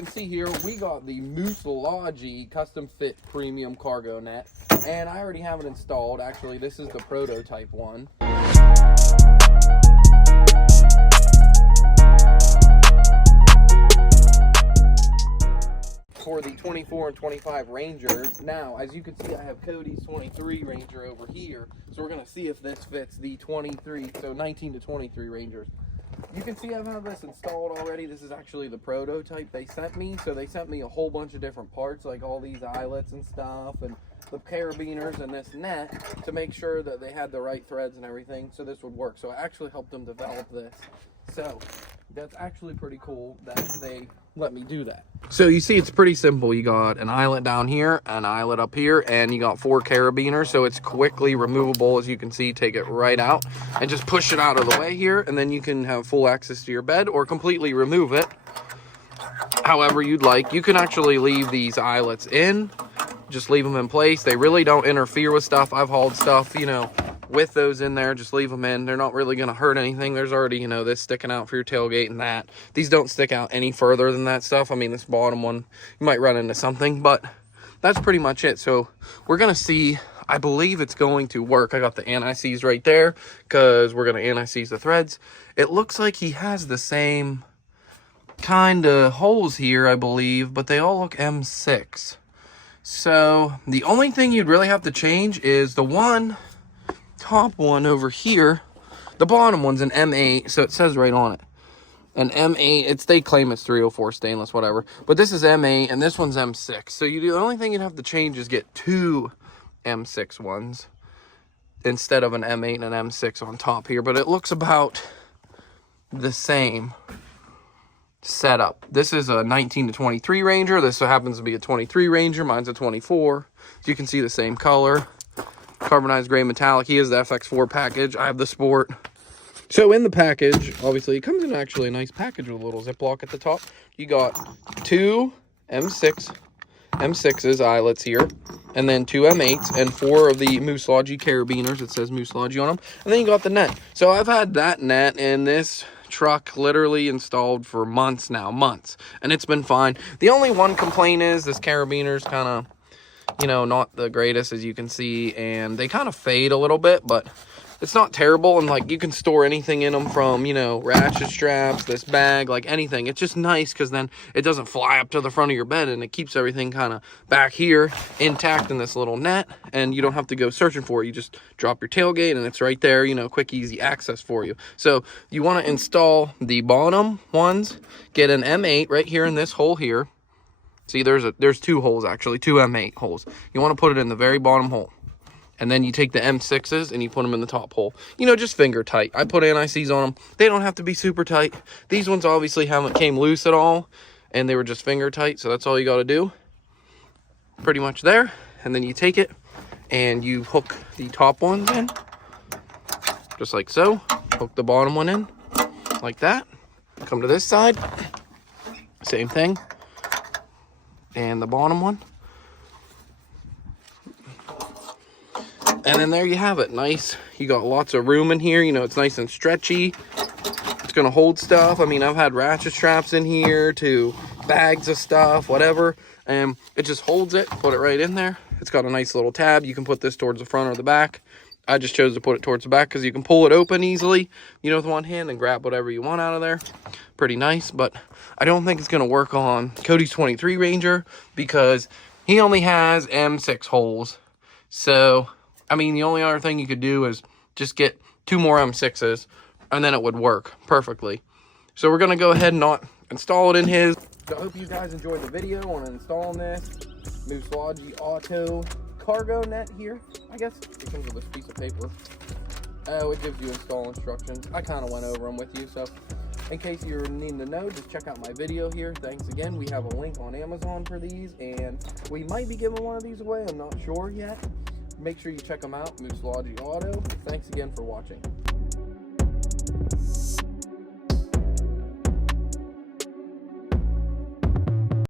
can see here, we got the Muslogy custom fit premium cargo net, and I already have it installed. Actually, this is the prototype one. For the 24 and 25 Rangers. Now, as you can see, I have Cody's 23 Ranger over here, so we're going to see if this fits the 23, so 19 to 23 Rangers. You can see I've had this installed already. This is actually the prototype they sent me. So they sent me a whole bunch of different parts, like all these eyelets and stuff, and the carabiners and this net, to make sure that they had the right threads and everything, so this would work. So I actually helped them develop this. So that's actually pretty cool that they let me do that. So you see, it's pretty simple. You got an eyelet down here, an eyelet up here, and you got 4 carabiners, so it's quickly removable. As you can see, take it right out and just push it out of the way here, and then you can have full access to your bed or completely remove it however you'd like. You can actually leave these eyelets in, just leave them in place. They really don't interfere with stuff. I've hauled stuff, you know, with those in there. Just leave them in. They're not really going to hurt anything. There's already, you know, this sticking out for your tailgate and that. These don't stick out any further than that stuff. I mean, this bottom one, you might run into something, but that's pretty much it. So we're going to see. I believe it's going to work. I got the anti-seize right there because we're going to anti-seize the threads. It looks like he has the same kind of holes here, I believe, but they all look M6. So the only thing you'd really have to change is the one top one over here. The bottom one's an M8, so it says right on it an M8. They claim it's 304 stainless, whatever, but this is M8 and this one's M6. So the only thing you'd have to change is get 2 M6 ones instead of an M8 and an M6 on top here, but it looks about the same setup. This is a 19 to 23 Ranger. This happens to be a 23 Ranger. Mine's a 24. You can see the same color, carbonized gray metallic. He is the FX4 package. I have the Sport. So in the package, obviously, it comes in actually a nice package with a little Ziploc at the top. You got 2 M6s eyelets here, and then 2 M8s and 4 of the Muslogy carabiners. It says Muslogy on them. And then you got the net. So I've had that net in this truck literally installed for months now, and it's been fine. The only one complaint is this carabiner's kind of, you know, not the greatest, as you can see, and they kind of fade a little bit, but it's not terrible. And like, you can store anything in them, from, you know, ratchet straps, this bag, like anything. It's just nice because then it doesn't fly up to the front of your bed, and it keeps everything kind of back here intact in this little net, and you don't have to go searching for it. You just drop your tailgate and it's right there, you know, quick, easy access for you. So you want to install the bottom ones, get an M8 right here in this hole here. See, there's 2 holes, actually, 2 M8 holes. You want to put it in the very bottom hole. And then you take the M6s and you put them in the top hole. You know, just finger tight. I put anti-seize on them. They don't have to be super tight. These ones obviously haven't came loose at all, and they were just finger tight. So that's all you got to do. Pretty much there. And then you take it and you hook the top ones in, just like so. Hook the bottom one in like that. Come to this side. Same thing. And the bottom one. And then there you have it. Nice. You got lots of room in here. You know, it's nice and stretchy. It's going to hold stuff. I mean, I've had ratchet straps in here to bags of stuff, whatever. And it just holds it. Put it right in there. It's got a nice little tab. You can put this towards the front or the back. I just chose to put it towards the back because you can pull it open easily, you know, with one hand and grab whatever you want out of there. Pretty nice, but I don't think it's going to work on Cody's 23 Ranger because he only has M6 holes. So I mean, the only other thing you could do is just get 2 more M6s, and then it would work perfectly. So we're going to go ahead and not install it in his. So I hope you guys enjoyed the video on installing this Muslogy Auto cargo net here. I guess it comes with this piece of paper. It gives you install instructions. I kind of went over them with you, so in case you're needing to know, just check out my video here. Thanks again. We have a link on Amazon for these, and we might be giving one of these away. I'm not sure yet. Make sure you check them out, Muslogy Auto. Thanks again for watching.